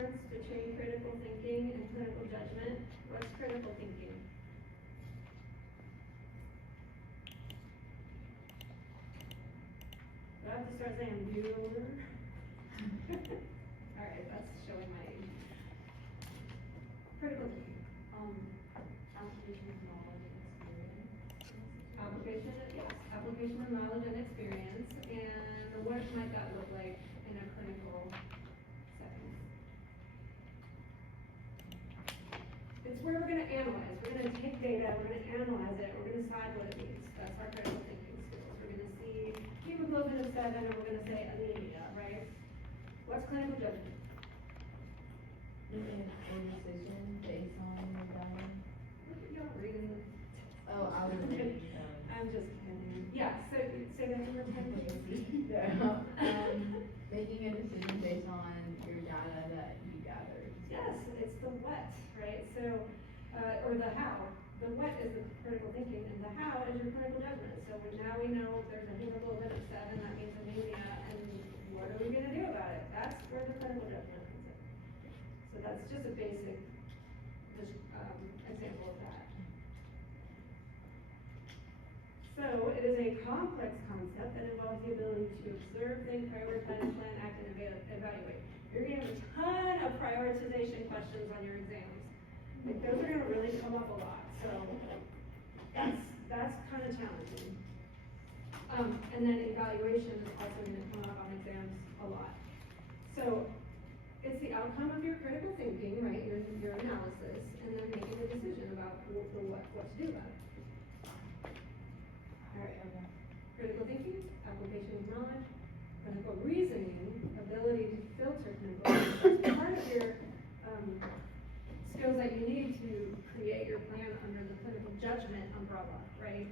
difference between critical thinking and clinical judgment? What's critical thinking? Do I have to start saying Bueller? Alright, that's showing my age. Critical thinking. Application of knowledge and experience. Application, yes, application of knowledge and experience, and what might that look like in a clinical setting? It's where we're gonna analyze, we're gonna take data, we're gonna analyze it, we're gonna decide what it means. That's our critical thinking skills. We're gonna see hemoglobin of 7 and we're gonna say anemia, right? What's clinical judgment? Making a decision based on the data. Look at y'all reading. Oh, I was reading. I'm just kidding. Yeah, so say that one more time, please. Making a decision based on your data that you gathered. Yes, it's the what, right? So, or the how. The what is the critical thinking, and the how is your clinical judgment. So now we know there's a hemoglobin of 7, that means anemia, and what are we gonna do about it? That's where the clinical judgment comes in. So that's just a basic, example of that. So it is a complex concept that involves the ability to observe, think, prioritize, plan, act, and evaluate. You're gonna have a ton of prioritization questions on your exams. Like, those are gonna really come up a lot, so that's kind of challenging. And then evaluation is also gonna come up on exams a lot. So it's the outcome of your critical thinking, right, your analysis, and then making a decision about what to do about it. Alright, critical thinking, application of knowledge, clinical reasoning, ability to filter clinical research. That's part of your skills that you need to create your plan under the clinical judgment umbrella, right?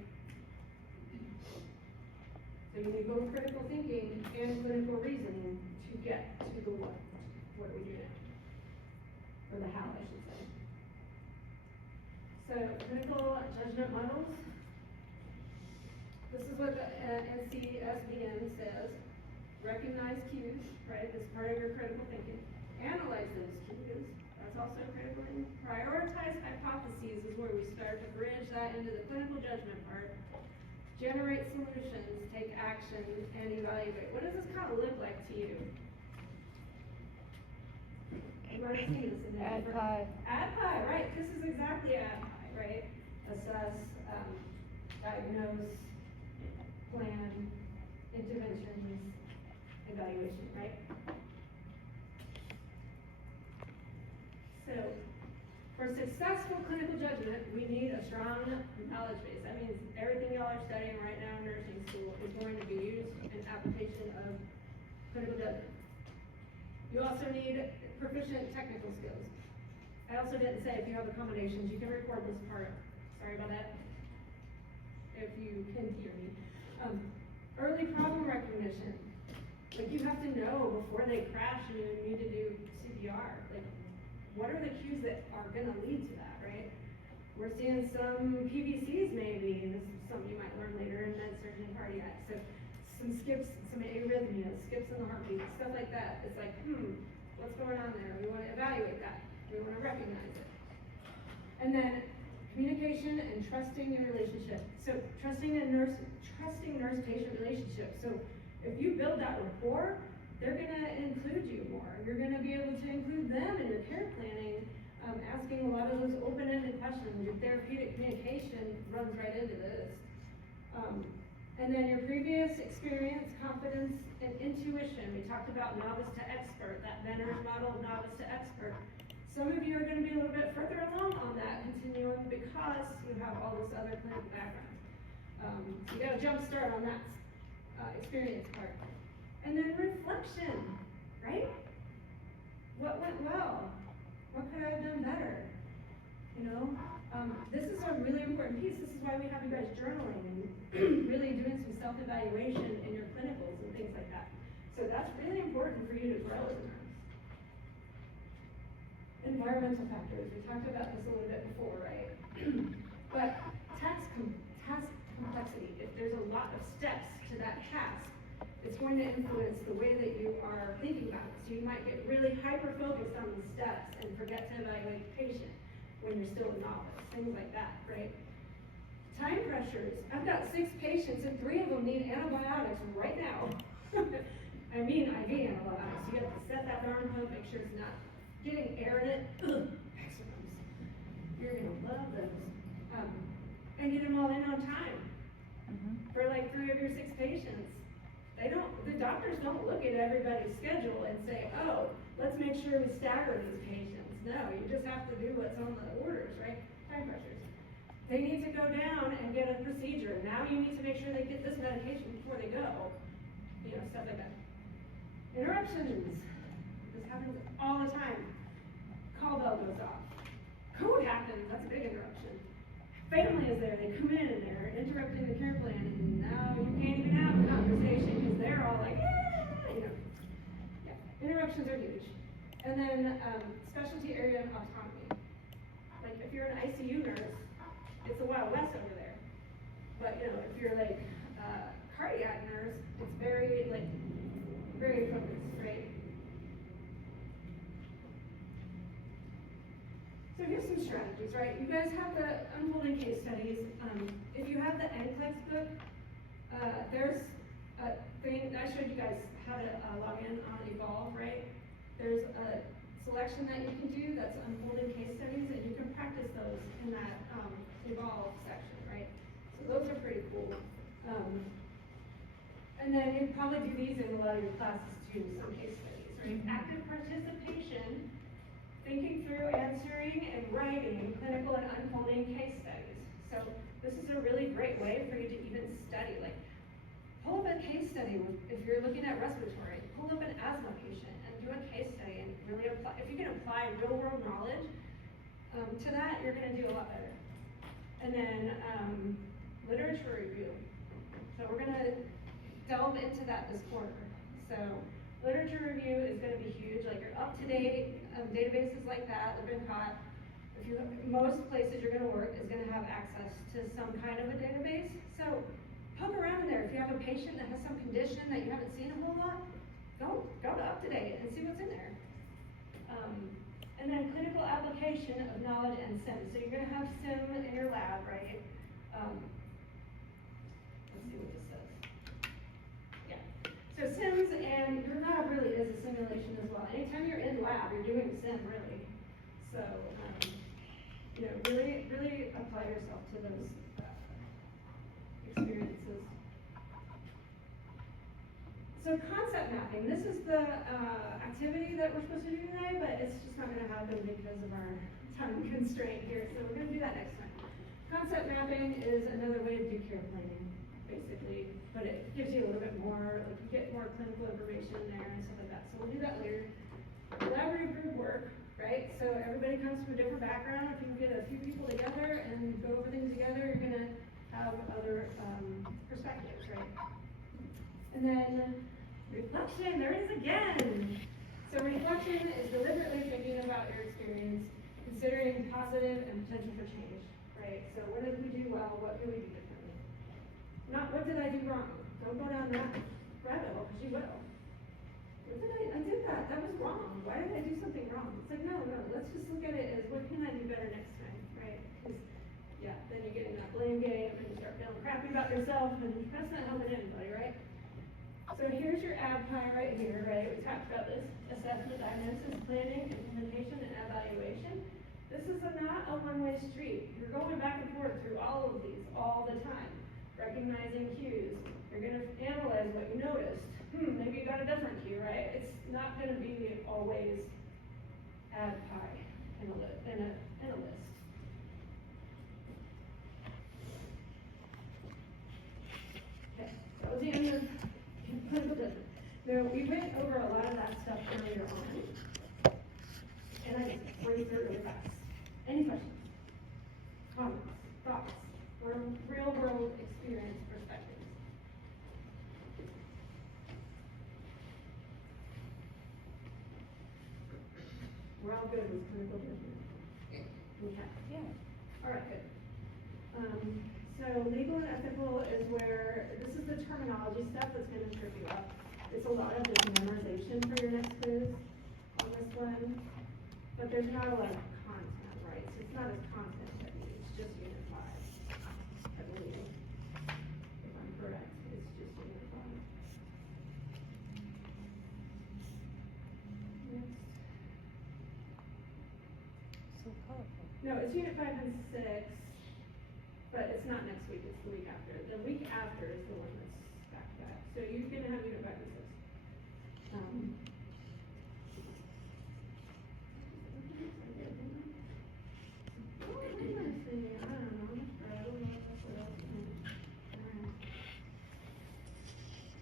So you need both critical thinking and clinical reasoning to get to the what. What do we do now? Or the how, I should say. So clinical judgment models. This is what the NCSBM says. Recognize cues, right? That's part of your critical thinking. Analyze those cues. That's also critical thinking. Prioritize hypotheses is where we start to bridge that into the clinical judgment part. Generate solutions, take action, and evaluate. What does this kind of look like to you? You might have seen this in there. ADPI. ADPI, right? This is exactly ADPI, right? Assess, diagnose, plan, interventions, evaluation, right? So, for successful clinical judgment, we need a strong knowledge base. That means everything y'all are studying right now in nursing school is going to be used in application of clinical judgment. You also need proficient technical skills. I also didn't say if you have accommodations, you can record this part. Sorry about that. If you can hear me. Early problem recognition. Like, you have to know before they crash and you need to do CPR. Like, what are the cues that are gonna lead to that, right? We're seeing some PVCs maybe, and this is something you might learn later in med surg and cardiac. So some skips, some arrhythmias, skips in the heartbeat, stuff like that. It's like, what's going on there? We wanna evaluate that. We wanna recognize it. And then communication and trusting your relationship. So trusting nurse-patient relationship. So if you build that rapport, they're gonna include you more. You're gonna be able to include them in your care planning, asking a lot of those open-ended questions. Your therapeutic communication runs right into this. And then your previous experience, confidence, and intuition. We talked about novice to expert, that Benner's model of novice to expert. Some of you are gonna be a little bit further along on that continuum because you have all this other clinical background. So you got a jump start on that experience part. And then reflection, right? What went well? What could I have done better? You know, this is a really important piece. This is why we have you guys journaling and really doing some self-evaluation in your clinicals and things like that. So that's really important for you to grow as a nurse. Environmental factors, we talked about this a little bit before, right? But task complexity, if there's a lot of steps to that task, it's going to influence the way that you are thinking about it. So you might get really hyper-focused on the steps and forget to evaluate the patient when you're still a novice, things like that, right? Time pressures. I've got 6 patients and 3 of them need antibiotics right now. I mean IV antibiotics. You have to set that darn pump, make sure it's not getting air in it. Ugh, excellent. You're gonna love those. And get them all in on time. For like 3 of your 6 patients. The doctors don't look at everybody's schedule and say, oh, let's make sure we stagger these patients. No, you just have to do what's on the orders, right? Time pressures. They need to go down and get a procedure. Now you need to make sure they get this medication before they go. You know, stuff like that. Interruptions. This happens all the time. Call bell goes off. Code happens. That's a big interruption. Family is there. They come in and they're interrupting the care plan, and now you can't even have a conversation because they're all like, you know. Yeah. Interruptions are huge. And then specialty area and autonomy. Like if you're an ICU nurse, it's the Wild West over there. But you know, if you're like a cardiac nurse, it's very focused, right? So here's some strategies, right? You guys have the unfolding case studies. If you have the NCLEX book, there's a thing, I showed you guys how to log in on Evolve, right? There's a selection that you can do that's unfolding case studies, and you can practice those in that Evolve section, right? So those are pretty cool. And then you probably do these in a lot of your classes too, some case studies, right? Active participation, thinking through, answering, and writing clinical and unfolding case studies. So this is a really great way for you to even study. Like, pull up a case study if you're looking at respiratory. Pull up an asthma patient and do a case study and really apply. If you can apply real world knowledge to that, you're going to do a lot better. And then literature review. So we're going to delve into that this quarter. So literature review is going to be huge. Like your up-to-date databases like that, Lippincott. Most places you're going to work is going to have access to some kind of a database. So poke around in there. If you have a patient that has some condition that you haven't seen a whole lot, go to up-to-date and see what's in there. And then clinical application of knowledge and SIM. So you're going to have SIM in your lab, right? Let's see what this says. Yeah. So SIMs and your lab really is a simulation as well. Anytime you're in lab, you're doing SIM really. So, you know, really apply yourself to those experiences. So concept mapping, this is the activity that we're supposed to do today, but it's just not going to happen because of our time constraint here, so we're going to do that next time. Concept mapping is another way to do care planning, basically, but it gives you a little bit more, like you get more clinical information there and stuff like that, so we'll do that later. Collaborative group work, right? So everybody comes from a different background. If you can get a few people together and go over things together, you're going to have other perspectives, right? And then reflection, there it is again. So reflection is deliberately thinking about your experience, considering positive and potential for change, right? So what did we do well? What can we do differently? Not what did I do wrong? Don't go down that rabbit hole, because you will. I did that. That was wrong. Why did I do something wrong? It's like, no. Let's just look at it as what can I do better next time, right? Because, yeah, then you get in that blame game and you start feeling crappy about yourself, and that's not helping anybody, right? So here's your ABPI right here, right? We talked about this. Assessment, diagnosis, planning, implementation, and evaluation. This is not a one-way street. You're going back and forth through all of these all the time. Recognizing cues. You're going to analyze what you noticed. Maybe you got a different cue, right? It's not going to be always ABPI in a list. Okay, that was the end of clinical judgment. Now, we went over a lot of that stuff earlier on, and I just breezed through it really fast. Any questions? Comments? Thoughts? Or real world experience perspectives? We're all good with clinical judgment. Okay. Yeah. All right, good. So legal and ethical is where, this is the terminology stuff that's going to throw trip you up. It's a lot of just memorization for your next quiz on this one, but there's not a lot of content, right? So it's not as content heavy, it's just unit 5, I believe. If I'm correct, it's just unit 5. Next. So colorful. No, it's unit 5 and 6, but it's not next week, it's the week after. The week after is the one that's back to back. So you're gonna have unit 5 and 6.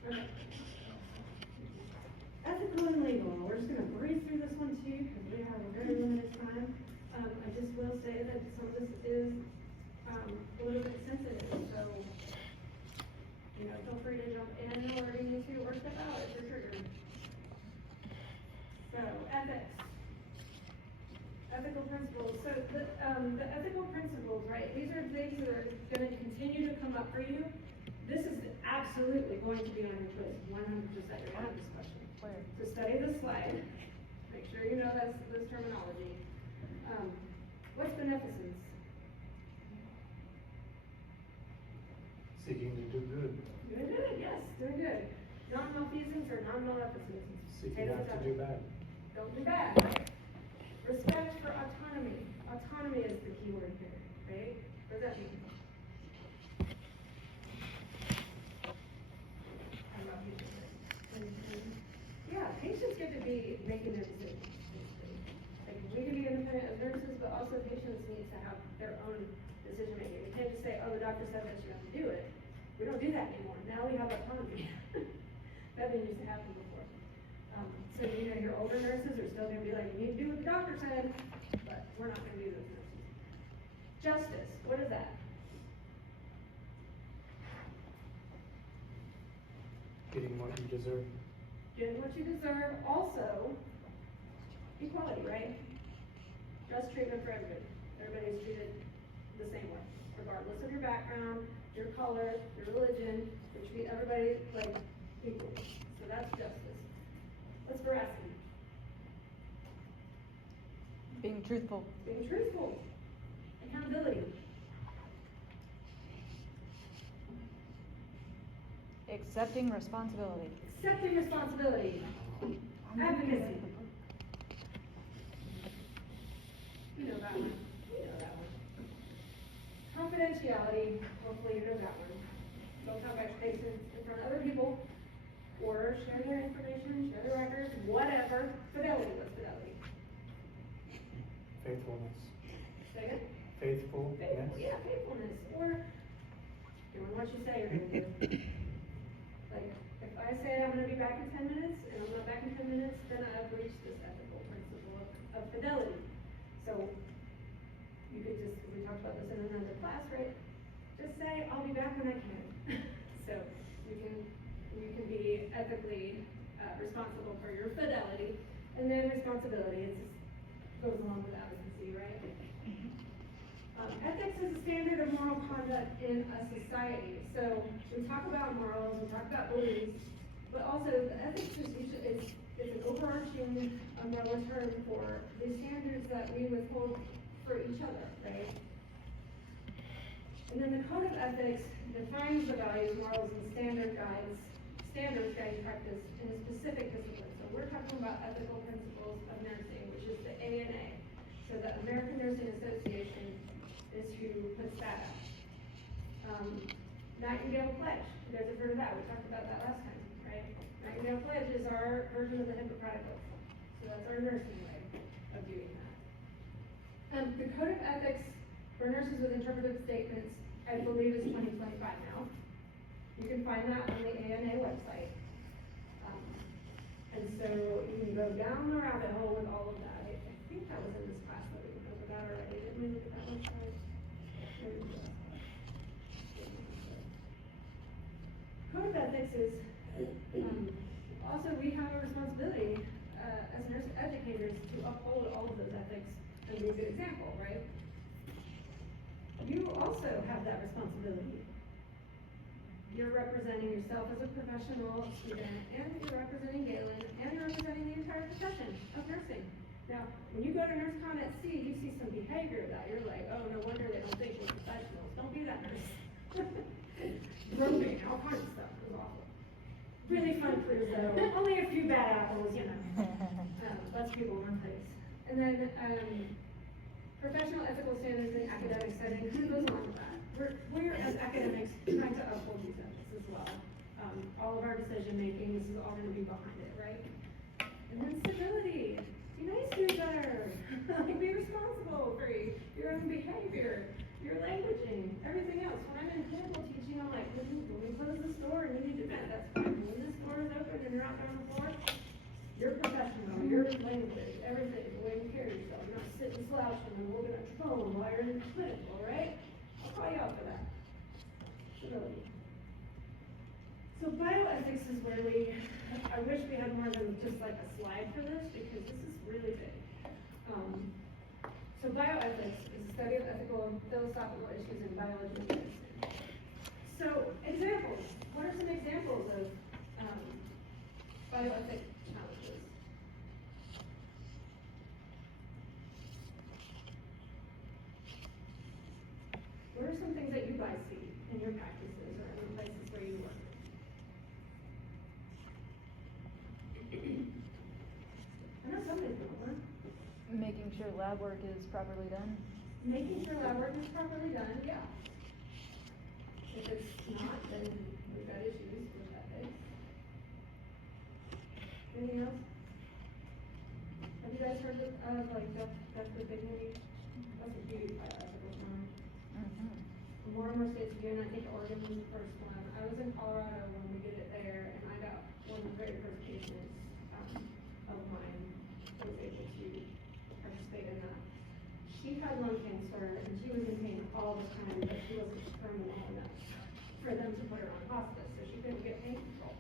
Okay. Ethical and legal, we're just gonna breeze through this one too, because we have a very limited time. I just will say that some of this is, a little bit sensitive, so, you know, feel free to jump in or you need to, or step out if you're triggered. So, ethics. Ethical principles, so the ethical principles, right, these are things that are gonna continue to come up for you. This is absolutely going to be on your quiz, 100% you're gonna have this question. Where? So study the slide, make sure you know this terminology. What's beneficence? Seeking to do good, Doing good, yes, doing good. Non-malfeasance or non-maleficence? seeking not to do bad. Don't do bad, right? Respect for autonomy. Autonomy is the key word here, right? What does that mean? I love you. Yeah, patients get to be making their decisions, basically. Like, we can be independent as nurses, but also patients need to have their own decision making. We can't just say, oh, the doctor said that you have to do it. We don't do that anymore. Now we have autonomy. That didn't used to happen before. So, you know, your older nurses are still gonna be like, you need to do what the doctor said, but we're not gonna do those nurses. Justice, what is that? Getting what you deserve. Getting what you deserve. Also, equality, right? Just treatment for everybody. Everybody's treated the same way, regardless of your background, your color, your religion. We treat everybody like equal. So that's justice. What's veracity? Being truthful. Being truthful. Accountability. Accepting responsibility. Accepting responsibility. Advocacy. You know that one. You know that one. Confidentiality. Hopefully you know that one. Don't talk about patients in front of other people, or share their information, share their records, whatever. Fidelity. What's fidelity? Faithfulness. Say it. Faithfulness. Faithful, yeah, faithfulness, or doing what you say you're gonna do. Like, if I say I'm gonna be back in 10 minutes, and I'm not back in 10 minutes, then I've reached this ethical principle of fidelity. So, you could just, we talked about this in another class, right? Just say, I'll be back when I can. So, you can be ethically, responsible for your fidelity, and then responsibility, it just goes along with advocacy, right? Ethics is a standard of moral conduct in a society. So we talk about morals, we talk about beliefs, but also the ethics is usually is an overarching umbrella term for the standards that we withhold for each other, right? And then the code of ethics defines the values, morals, and standards guide practice in a specific discipline. So we're talking about ethical principles of nursing, which is the ANA. So the American Nursing Association is who puts that out. Nightingale Pledge, you guys have heard of that, we talked about that last time, right? Nightingale Pledge is our version of the Hippocratic Oath, so that's our nursing way of doing that. The Code of Ethics for Nurses with Interpretive Statements, I believe is 2025 now. You can find that on the ANA website. And so you can go down the rabbit hole with all of that. I think that was in this class that we went over that already, didn't we look at that website? Code of ethics is, also we have a responsibility, as nurse educators to uphold all of those ethics and be a good example, right? You also have that responsibility. you're representing yourself as a professional student, and you're representing Galen, and you're representing the entire profession of nursing. Now, when you go to NurseCon at Sea, you see some behavior that you're like, oh, no wonder they don't think we're professionals. Don't be that nurse. Grooming, all kinds of stuff. It was awful. Really fun cruise though. Only a few bad apples, you know. Less people, more place. And then, professional ethical standards in academic settings, who goes along with that? We're as academics trying to uphold these ethics as well. All of our decision making, this is all gonna be behind it, right? And then civility, be nice to each other, like be responsible for your own behavior, your languaging, everything else. When I'm in clinical teaching, I'm like, when we close the store and you need to vent, that's fine. When this door is open and you're out there on the floor, you're professional, your language, everything, the way you carry yourself. You're not sitting slouching and looking at your phone while you're in clinical, right? I'll call you out for that. Civility. So bioethics is where I wish we had more than just like a slide for this, because this is really big. So bioethics is the study of ethical and philosophical issues in biology and medicine. So examples, what are some examples of bioethic challenges? What are some things that you guys see in your practices or in the places where you work? I know somebody's going one. Making sure lab work is properly done. Making sure lab work is properly done, yeah. If it's not, then we've got issues with that thing. Anything else? Have you guys heard of like death with dignity? That's a huge bioethical challenge. More and more states are doing, I think Oregon was the first one. I was in Colorado when we did it there, and I got one of the very first patients of mine who was able to participate in that. She had lung cancer, and she was in pain all the time, but she wasn't terminal enough for them to put her on hospice, so she couldn't get pain control.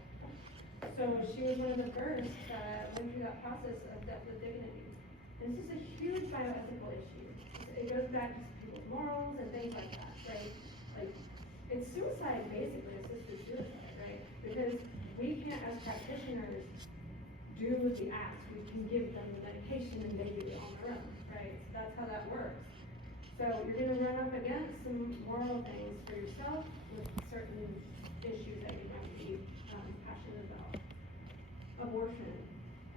So she was one of the first that went through that process of death with dignity. And this is a huge bioethical issue. It goes back to people's morals and things like that, right? Like, it's suicide basically, assisted suicide, right? Because we can't, as practitioners, do the act. We can give them the medication and they do it on their own, right? So that's how that works. So you're gonna run up against some moral things for yourself with certain issues that you might be passionate about. Abortion,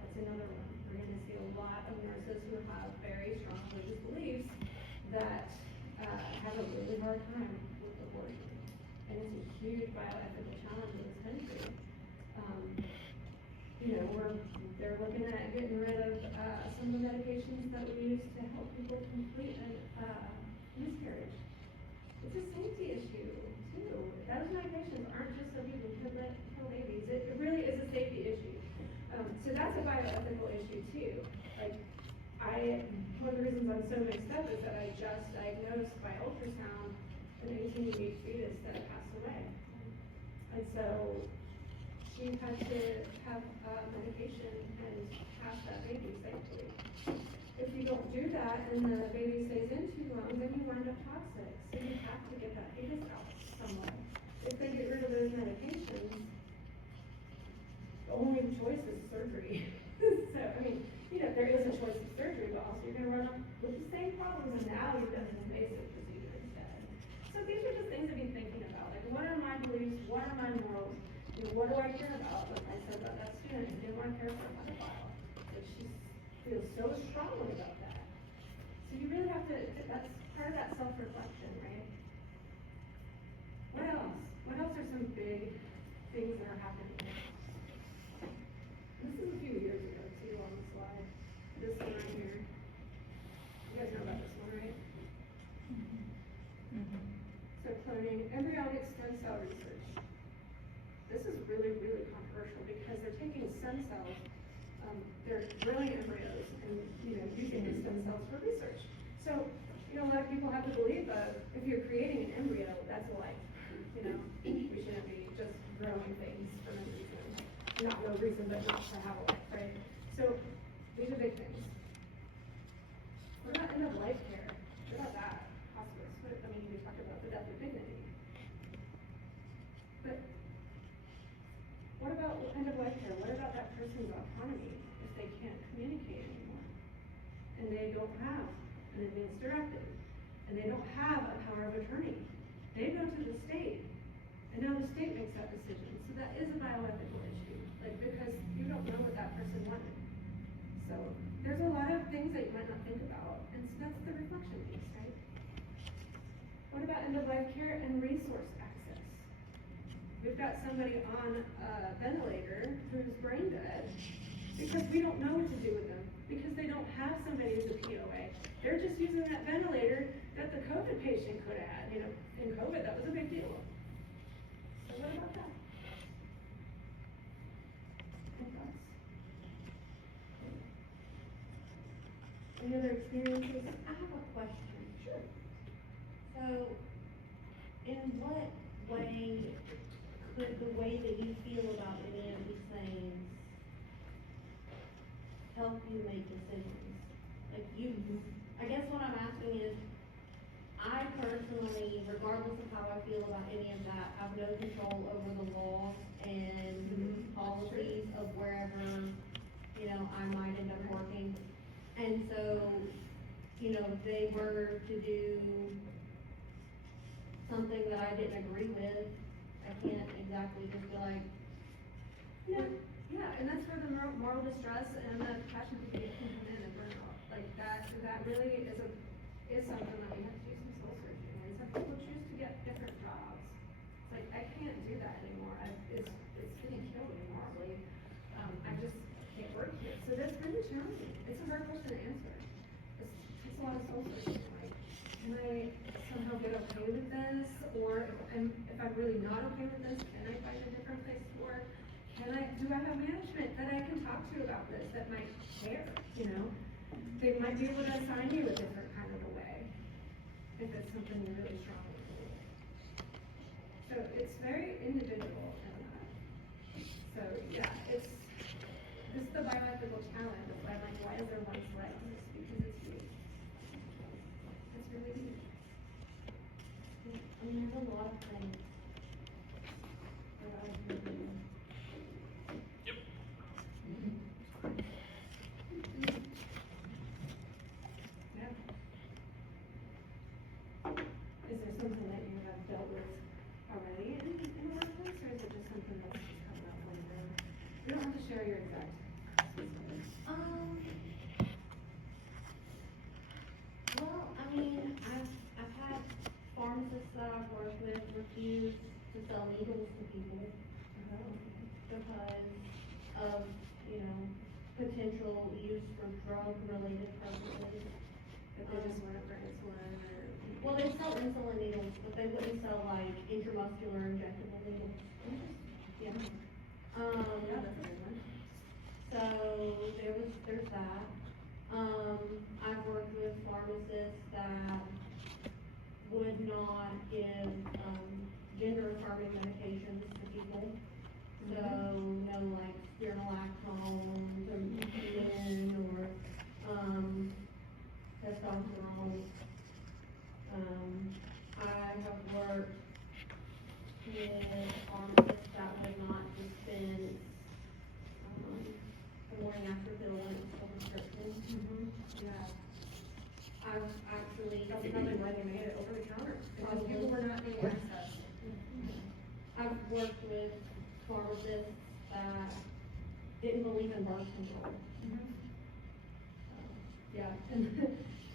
that's another one. We're gonna see a lot of nurses who have very strong religious beliefs that have a really hard time with abortion. And it's a huge bioethical challenge in this country. You know, they're looking at getting rid of some of the medications that we use to help people complete a miscarriage. It's a safety issue too. Those medications aren't just so people can kill babies. It really is a safety issue. So that's a bioethical issue too. Like, one of the reasons I'm so mixed up is that I just diagnosed by ultrasound an 18-week fetus that passed away. And so she had to have medication and pass that baby safely. If you don't do that and the baby stays in too long, then you wind up toxic. So you have to get that fetus out somewhere. If they get rid of those medications, the only choice is surgery. So, I mean, you know, there is a choice of surgery, but also you're gonna run up with the same problems, and now you've done an invasive procedure instead. So these are just things to be thinking about. Like, what are my beliefs? What are my morals? You know, what do I care about? Like I said about that student, who didn't want to care for a pedophile. But she feels so strongly about that. So you really have to, that's part of that self-reflection, right? What else? What else are some big things that are happening? This is a few years ago too on the slide. This one right here. You guys know about this one, right? So cloning, embryonic stem cell research. This is really, really controversial because they're taking stem cells, they're drilling embryos and, you know, using the stem cells for research. So, you know, a lot of people have the belief of if you're creating an embryo, that's life. You know, we shouldn't be just growing things for no reason. Not no reason, but not to have a life, right? So these are big things. What about end of life care? What about that? Hospice. I mean, we talked about the death of dignity. But What about end of life care? What about that person's autonomy if they can't communicate anymore? And they don't have an advance directive, and they don't have a power of attorney. They go to the state, and now the state makes that decision. So that is a bioethical issue, like, because you don't know what that person wanted. So there's a lot of things that you might not think about, and so that's the reflection piece, right? What about end of life care and resource access? We've got somebody on a ventilator who's brain dead because we don't know what to do with them, because they don't have somebody who's a POA. They're just using that ventilator that the COVID patient could have had, you know, in COVID, that was a big deal. So what about that? Any thoughts? Any other experiences? I have a question. Sure. So, in what way could the way that you feel about any of these things help you make decisions? Like I guess what I'm asking is, I personally, regardless of how I feel about any of that, have no control over the law and policies of wherever, you know, I might end up working. And so, you know, if they were to do something that I didn't agree with, I can't exactly just be like, Yeah, and that's where the moral distress and the passion for being can come in and burn off. Like that really is something that we have to do some soul searching. And some people choose to get different jobs. It's like, I can't do that anymore. It's getting killed me morally. I just can't work here. So that's really challenging. It's a hard question to answer. It takes a lot of soul searching. Like, can I somehow get okay with this? Or if I'm really not okay with this, can I find a different place to work? Do I have management that I can talk to about this that might care, you know? They might be able to assign you a different kind of a way if it's something you really strongly believe. So it's very individual in that. So yeah, this is the bioethical challenge of why, like, why is there one slide on this? Because it's huge. It's really huge. I mean, there's a lot of things that I would do. Yeah. Is there something that you have dealt with already in the workplace, or is it just something that's just coming up later? You don't have to share your exact specifics. Well, I mean, I've had pharmacists that I've worked with refuse to sell needles to people because of, you know, potential use for drug-related purposes. If they just want it for insulin or. Well, they sell insulin needles, but they wouldn't sell like intramuscular injectable needles. Yeah. Yeah, that's a good one. So there's that. I've worked with pharmacists that would not give, gender affirming medications to people. So, no, like spironolactone, or Eucerin, or, testosterone. I have worked with pharmacists that would not dispense, the morning after pill when it's a prescription. Yeah. I've actually. That's probably why they made it over the counter, because people were not getting access. I've worked with pharmacists that didn't believe in birth control. Yeah, and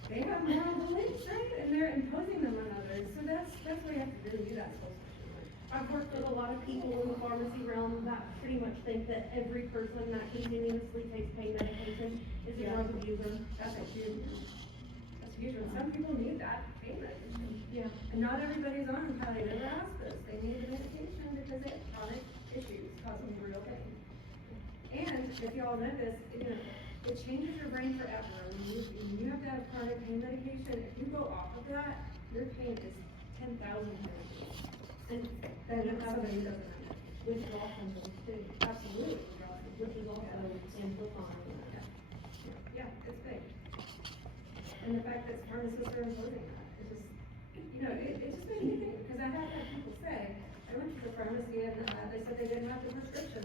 they have moral beliefs, right? And they're imposing them on others, so that's what you have to really do that soul searching with. I've worked with a lot of people in the pharmacy realm that pretty much think that every person that continuously takes pain medication is a drug abuser. That's a huge one. Some people need that pain medication. Yeah. And not everybody's on palliative or hospice. They need the medication because they have chronic issues causing real pain. And if you all know this, you know, it changes your brain forever. When you have to have chronic pain medication, if you go off of that, your pain is 10,000 times worse. And then if somebody doesn't have it. Withdrawal symptoms too, Absolutely. which is also amplifying. Yeah, it's big. And the fact that pharmacists are imposing that, it just, you know, it just made me think, because I have had people say, I went to the pharmacy and they said they didn't have the prescription.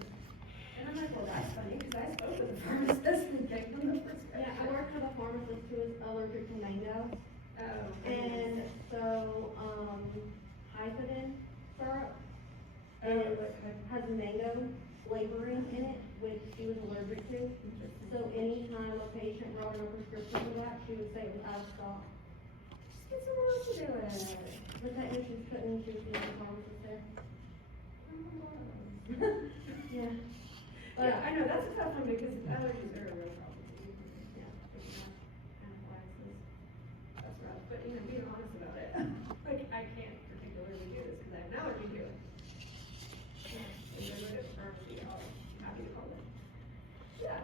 well, that's funny, because I spoke with the pharmacist and gave them the prescription. Yeah, I worked with a pharmacist who is allergic to mango, Oh. and so, Hypodin syrup Oh, has mango flavoring in it, which she was allergic to. So anytime a patient wrote her a prescription for that, she would say it was out of stock. Just get someone else to do it. The technicians couldn't, she was the only pharmacist there. Yeah. Yeah, I know, that's a tough one because allergies are a real problem. Yeah, it's not anaphylaxis. That's rough, but you know, being honest about it. Like, I can't particularly do this because I have an allergy to it. Yeah, and then at the pharmacy, I'll happy to call them. Yeah,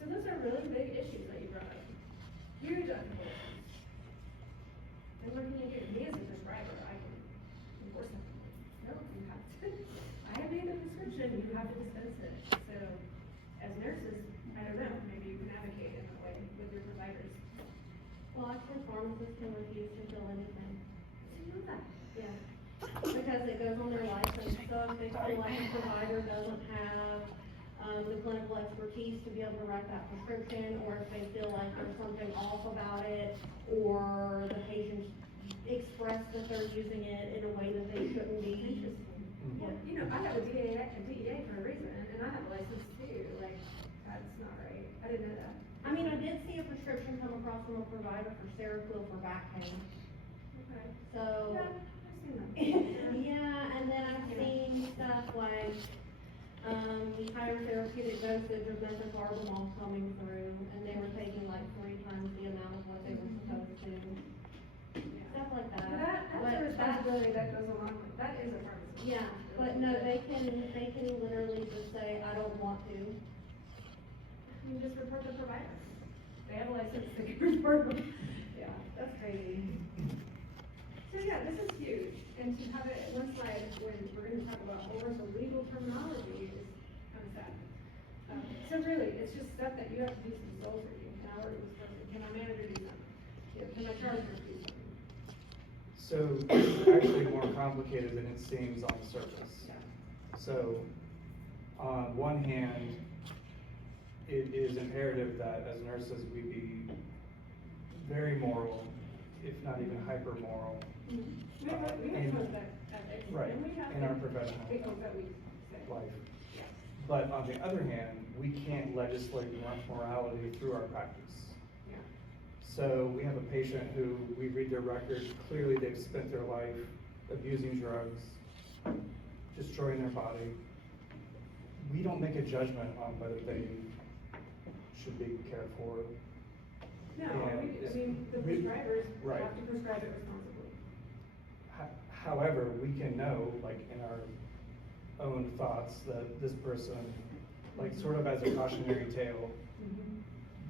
so those are really big issues that you brought up. Huge ethical issues. And what can you do? Me as a prescriber, I can enforce it. No, you have to. I have made the prescription, you have to dispense it. So, as nurses, I don't know, maybe you can advocate in a way with your providers. Well, actually, pharmacists can refuse to fill anything. You know that. Yeah. Because it goes on their license, so if they feel like the provider doesn't have, the clinical expertise to be able to write that prescription, or if they feel like there's something off about it, or the patient expressed that they're using it in a way that they shouldn't be. Well, you know, I have a DEA for a reason, and I have a license too, like, that's not right. I didn't know that. I mean, I did see a prescription come across from a provider for Seroquel for back pain, Okay. so. Yeah, I've seen that. Yeah, and then I've seen stuff like, higher therapeutic dosage of methocarbamol coming through, and they were taking like 3 times the amount of what they were supposed to. Yeah. Stuff like that. That's But a responsibility that goes along with, that is a pharmacy. Yeah, but no, they can literally just say, I don't want to. You just report the provider. They have a license, they can report them. Yeah, that's crazy. So yeah, this is huge, and to have it in one slide when we're gonna talk about whole bunch of legal terminology is kind of sad. So really, it's just stuff that you have to do some soul searching. Can I work with this person? Can my manager do something? You know, can my charge nurse do something? So it's actually more complicated than it seems on the surface. Yeah. So, on one hand, it is imperative that as nurses, we be very moral, if not even hyper moral. We have in- codes that ethics, Right, and we have in our the professional codes that we say. life. Yeah. But on the other hand, we can't legislate morality through our practice. Yeah. So we have a patient who, we read their record, clearly they've spent their life abusing drugs, destroying their body. We don't make a judgment on whether they should be cared for. No, And I mean, the we- prescribers right. have to prescribe it responsibly. However, we can know, like, in our own thoughts, that this person, like, sort of as a cautionary tale,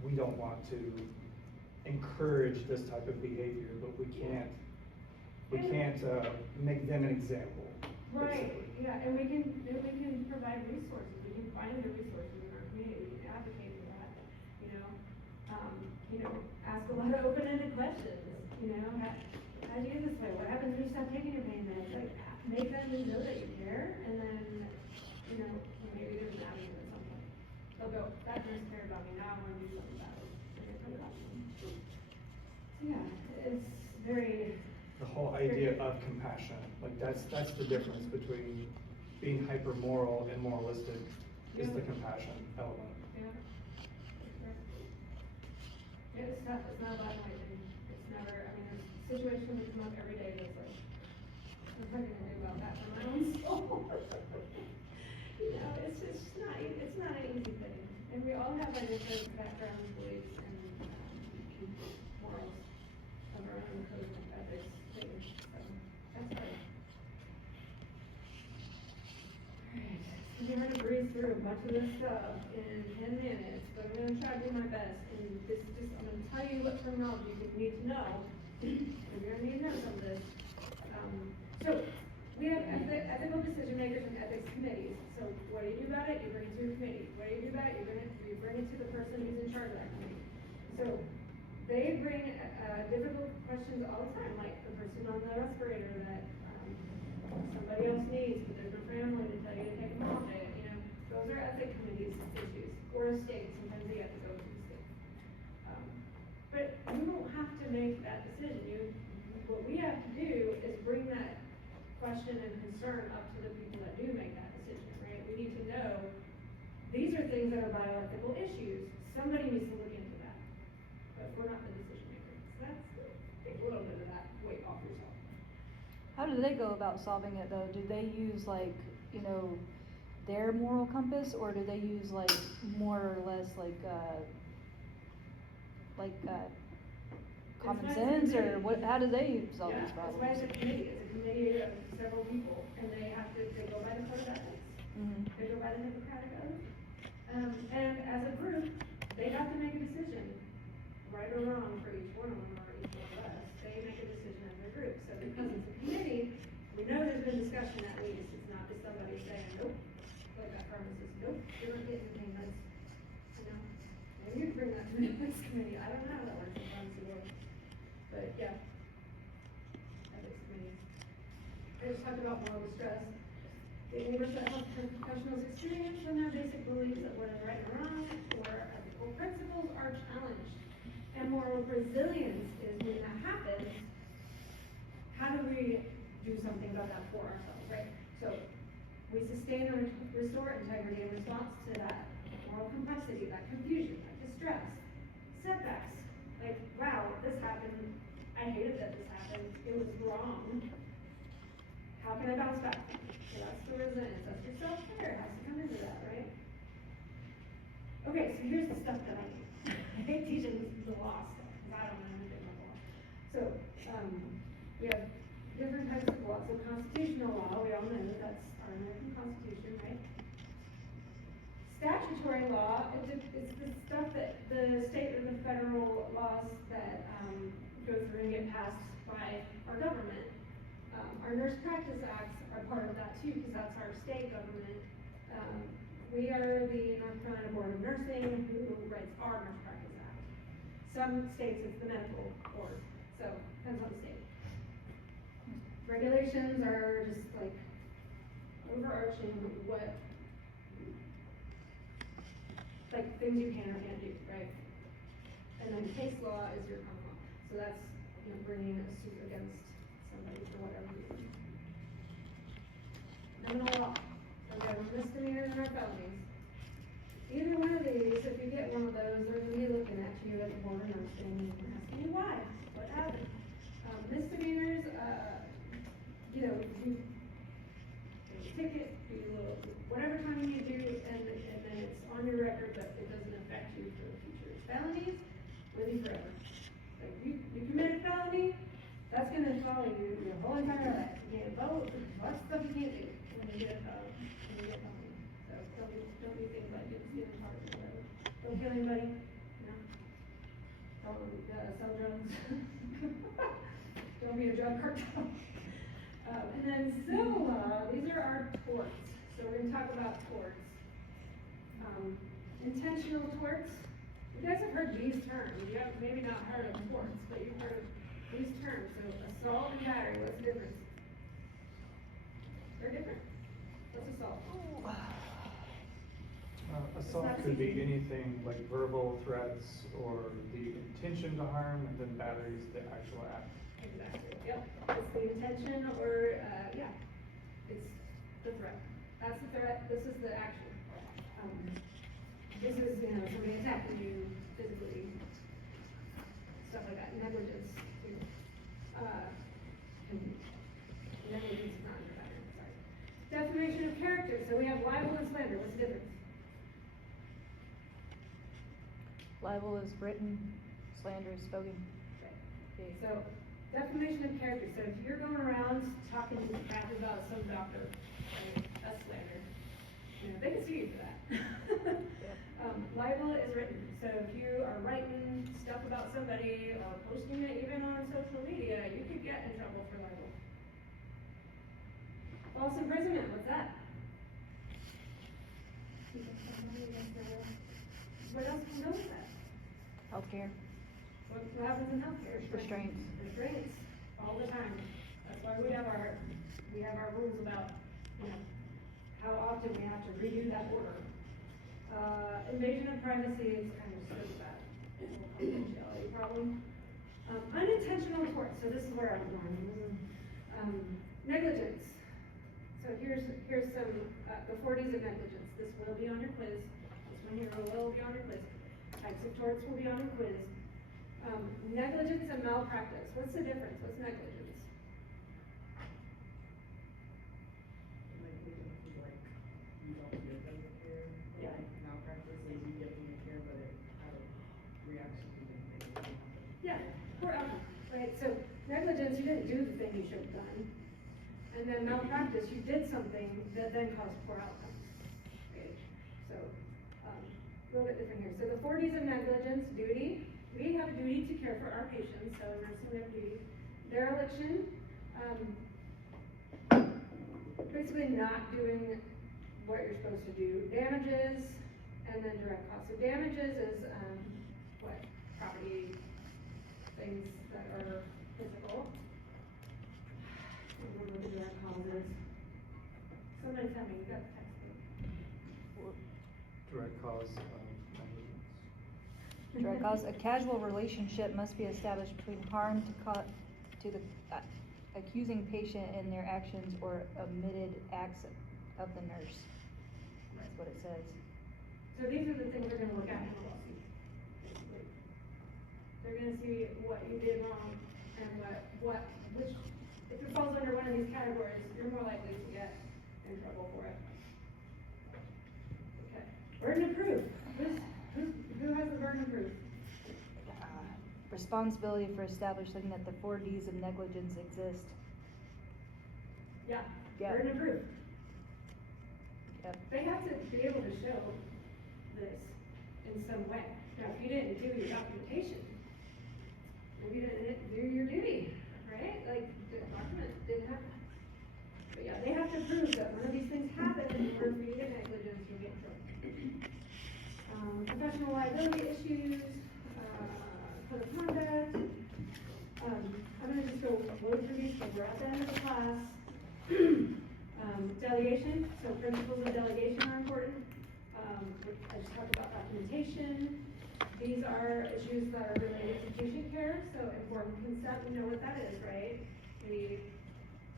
we don't want to encourage this type of behavior, but we can't make them an example. Right, basically. yeah, and we can provide resources, we can find the resources in our community, we can advocate for that, you know, ask a lot of open-ended questions, you know, how do you do this way, what happens when you stop taking your pain meds, like, make them know that you care, and then, you know, maybe there's an avenue or something. They'll go, that nurse cared about me, now I wanna do something about it, and they put it on them. So, yeah, it's very, The whole idea of compassion, like, that's the difference between being hyper moral and moralistic, is the Yeah. compassion element. yeah. Yeah, it's tough, it's not a black and white thing, it's never, I mean, there's situations that come up every day that's like, what am I gonna do about that for my own soul? You know, it's just not, it's not an easy thing, and we all have our different backgrounds, beliefs, and, morals of our own code of ethics things, so, that's hard. Alright, we're gonna breeze through a bunch of this stuff in 10 minutes, but I'm gonna try to do my best, and this is just, I'm gonna tell you what terminology you need to know, and you're gonna need to know some of this. So, we have ethical decision makers and ethics committees, so what do you do about it? You bring it to your committee. What do you do about it? You bring it to the person who's in charge of that committee. So, they bring, difficult questions all the time, like the person on the respirator that, somebody else needs, but there's no family to tell you to take them off it, you know. Those are ethic committees, we're a state, sometimes they have to go to the state. But you don't have to make that decision, what we have to do is bring that question and concern up to the people that do make that decision, right? We need to know, these are things that are bioethical issues, somebody needs to look into that. But we're not the decision makers, so that's, take a little bit of that weight off yourself. How do they go about solving it though? Do they use like, you know, their moral compass, or do they use like more or less like common That's why it's a sense, or committee. what, how do they solve Yeah, these that's problems? why it's a committee of several people, and they go by the code of ethics, Mhm. they go by the Hippocratic Oath. And as a group, they have to make a decision, right or wrong for each one of them, or each one of us, they make a decision as a group. So because it's a committee, we know there's been discussion at least, it's not just somebody saying, nope, like that pharmacist, nope, you're not getting anything, that's, you know, maybe you can bring that to the next committee, I don't know how that works in pharmacy world, but yeah. Ethics committee. I just talked about moral distress. The universal healthcare professionals experience when their basic beliefs of what is right and wrong, or ethical principles are challenged. And moral resilience is when that happens, how do we do something about that for ourselves, right? So, we sustain or restore integrity in response to that moral complexity, that confusion, that distress, setbacks. Like, wow, this happened, I hated that this happened, it was wrong. How can I bounce back? So that's the resilience, that's your self-care, has to come into that, right? Okay, so here's the stuff that I need. I hate teaching the law stuff, because I don't know anything about law. So, we have different types of law. So constitutional law, we all know that that's our American Constitution, right? Statutory law, it's the stuff that the state or the federal laws that, go through and get passed by our government. Our nurse practice acts are part of that too, because that's our state government. We are the North Carolina Board of Nursing, who writes our nurse practice act. Some states it's the medical board, so depends on the state. Regulations are just like overarching what, like things you can or can't do, right? And then case law is your common law, so that's, you know, bringing a suit against somebody for whatever reason. Criminal law, so we have our misdemeanors and our felonies. Either one of these, if you get one of those, they're gonna be looking at you at the board of nursing and asking you why, what happened? Misdemeanors, you know, you ticket, you whatever time you do, and then it's on your record, but it doesn't affect you for the future. Felonies, with you forever. Like, you commit a felony, that's gonna follow you your whole entire life. You can't vote, lots of stuff you can't do when you get a felony. So, don't do things like stealing cars or whatever. Don't kill anybody, you know? Don't, sell drugs. Don't be a drug cartel. And then civil law, these are our torts. So we're gonna talk about torts. Intentional torts. You guys have heard these terms. You have maybe not heard of torts, but you've heard of these terms. So assault and battery, what's the difference? They're different. What's assault? Assault could be anything like verbal threats or the intention to harm, and then battery is the actual act. Exactly, yep. It's the intention or, yeah, it's the threat. That's the threat, this is the action. This is, you know, somebody attacking you physically, stuff like that, negligence, you know. Negligence is not under battery, sorry. Defamation of character, so we have libel and slander, what's the difference? Libel is written, slander is spoken. Okay, so defamation of character, so if you're going around talking crap about some doctor, right, that's slander. You know, they can sue you for that. Libel is written, so if you are writing stuff about somebody or posting it even on social media, you could get in trouble for libel. False imprisonment, what's that? What else can go with that? Healthcare, What happens in healthcare? restraints. Restraints, all the time. That's why we have our rules about, you know, how often we have to redo that order. Invasion of privacy is kind of sort of that confidentiality problem. Unintentional tort, so this is where I'm going. Negligence. So here's some, the 40s of negligence. This will be on your quiz. This one here will be on your quiz. Types of torts will be on your quiz. Negligence and malpractice. What's the difference? What's negligence? Like, you don't give them the care, Yeah. like malpractice is you give them the care, but it out of reaction to the thing that happened. Yeah, poor outcome, right? So negligence, you didn't do the thing you should have done. And then malpractice, you did something that then caused poor outcomes. Right? So, a little bit different here. So the 40s of negligence, duty. We have a duty to care for our patients, so nursing we have duty. Dereliction, basically not doing what you're supposed to do. Damages, and then direct costs. So damages is, what, property, things that are physical. I don't know what the direct cause is. Somebody tell me, you got the textbook. Direct cause of negligence. Direct cause, a casual relationship must be established between harm to the accusing patient in their actions or omitted acts of the nurse. That's what it says. So these are the things they're gonna look at in the lawsuit. basically. They're gonna see what you did wrong and which, if it falls under one of these categories, you're more likely to get in trouble for it. Okay, burden of proof. Who has the burden of proof? Responsibility for establishing that the 4Ds of negligence exist. Yeah, Yeah. burden of proof. Yep. They have to be able to show this in some way. Now, if you didn't do your documentation, maybe you didn't do your duty, right? Like, the document didn't happen. But yeah, they have to prove that one of these things happened in order for you to get negligence, you'll get in trouble. Professional liability issues, code of conduct. I'm gonna just go load through these because we're at the end of the class. Delegation, so principles of delegation are important. I just talked about documentation. These are issues that are related to patient care, so informed consent, we know what that is, right? We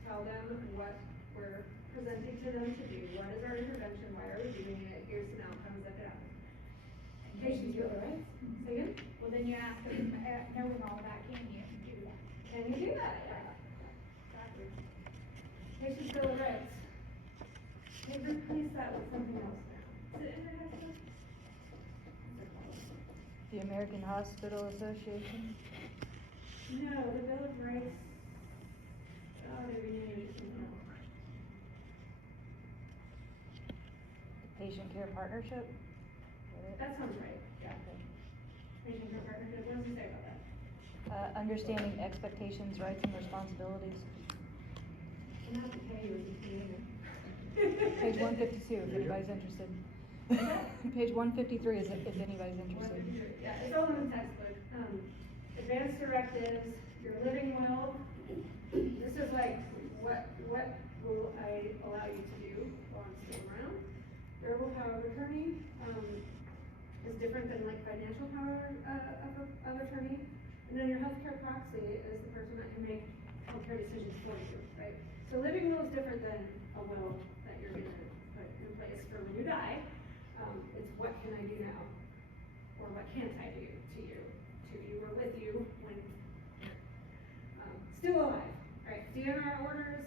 tell them what we're presenting to them to do. What is our intervention? Why are we doing it? Here's some outcomes that could happen. Patients feel the rights. Say again? Well, then you ask them, knowing all that, can you do that? Can you do that? Yeah. Exactly. Patients bill of rights. They replace that with something else now. Is it in there, Hester? The American Hospital Association. No, the bill of rights. Oh, they renamed it something else. Patient Care Partnership? Is that it? That sounds right, yeah. Patient care partnership, what does it say about that? Understanding expectations, rights, and responsibilities. I'm gonna have to pay you if you can. Page 152, if anybody's interested. Page 153 is if anybody's interested. Yeah, it's all in the textbook. Advanced directives, your living will. This is like, what will I allow you to do while I'm still around? Verbal power of attorney, is different than like financial power, of attorney. And then your healthcare proxy is the person that can make healthcare decisions for you, right? So living will is different than a will that you're gonna put in place for when you die. It's what can I do now? Or what can't I do to you or with you when still alive, right? DNR orders,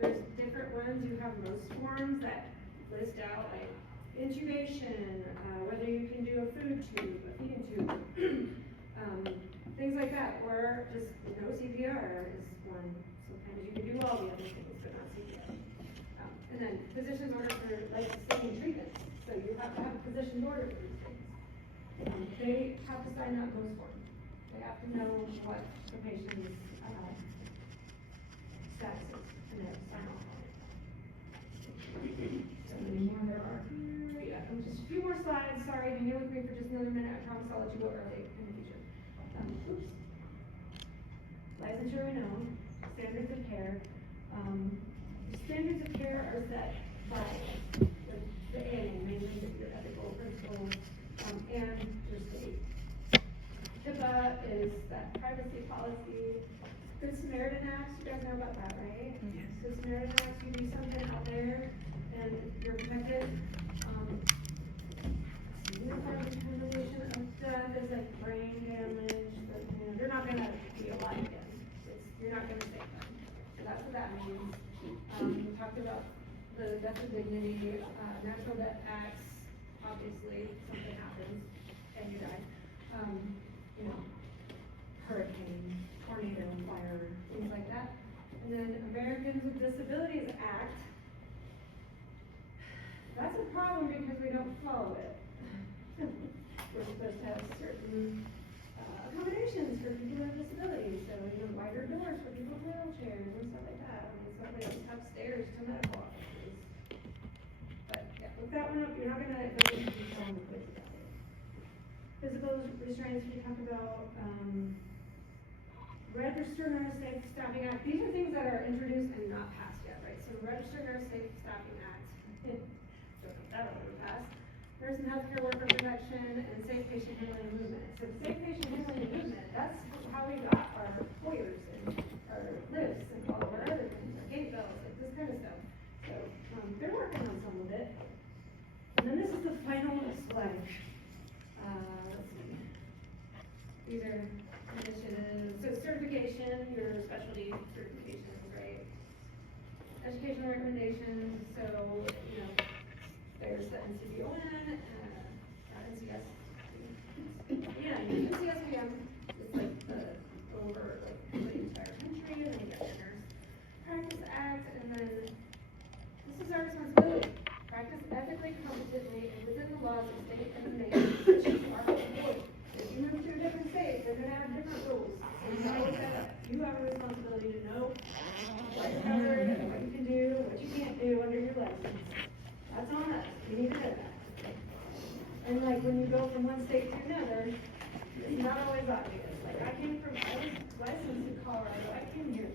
there's different ones. You have most forms that list out like intubation, whether you can do a food tube, a feeding tube, things like that, or just no CPR is one. Sometimes you can do all the other things, but not CPR. And then physician's order for life-sustaining treatments. So you have to have a physician's order for these things. They have to sign that most form. They have to know what the patient's status is, and they have to sign off on it. So many more there are. Yeah, just a few more slides. Sorry, hang with me for just another minute. I promise I'll let you go early in the future. Oops. Licensure we know. Standards of care. Standards of care are set by the ANA, mainly your ethical is that privacy policy. Good Samaritan Act, you guys know about that, right? Yes. Good Samaritan Act, you do something out there and you're protected, uniform determination of death is like brain damage, but, you know, they're not gonna be alive again. You're not gonna save them. So that's what that means. We talked about the death of dignity, natural death acts, obviously, something happens and you die. You know, hurricane, tornado, fire, things like that. And then Americans with Disabilities Act, that's a problem because we don't follow it. We're supposed to have certain accommodations for people with disabilities, so, you know, wider doors for people in wheelchairs and stuff like that. I mean, some places have stairs to medical offices. But, yeah, look that one up, you're not gonna, it doesn't be telling the place about it. Physical restraints, we talked about, Register Nurse Safe Staffing Act, these are things that are introduced and not passed yet, right? So Register Nurse Safe Staffing Act, don't know if that'll ever pass. Nurse and healthcare worker protection and safe patient handling and movement. So safe patient handling and movement, that's how we got our Hoyers and our lifts and all of our other things, our gate bells, like this kind of stuff. So, they're working on some of it. And then this is the final slide. Let's see. These are initiatives, so certification, your specialty certifications, right? Educational recommendations, so, you know, there's the NCBON, NCS. Yeah, your NCSBM is like over like the entire country, and then we got the Nurse Practice Act, and then this is our responsibility. Practice ethically, competently, and within the laws of the state and the nation, which you are employed. If you move to a different state, they're gonna have different rules. And you always have a responsibility to know what's covered, what you can do, what you can't do under your license. That's on us, we need to know that. And like, when you go from one state to another, it's not always obvious. Like, I was licensed in Colorado, I came here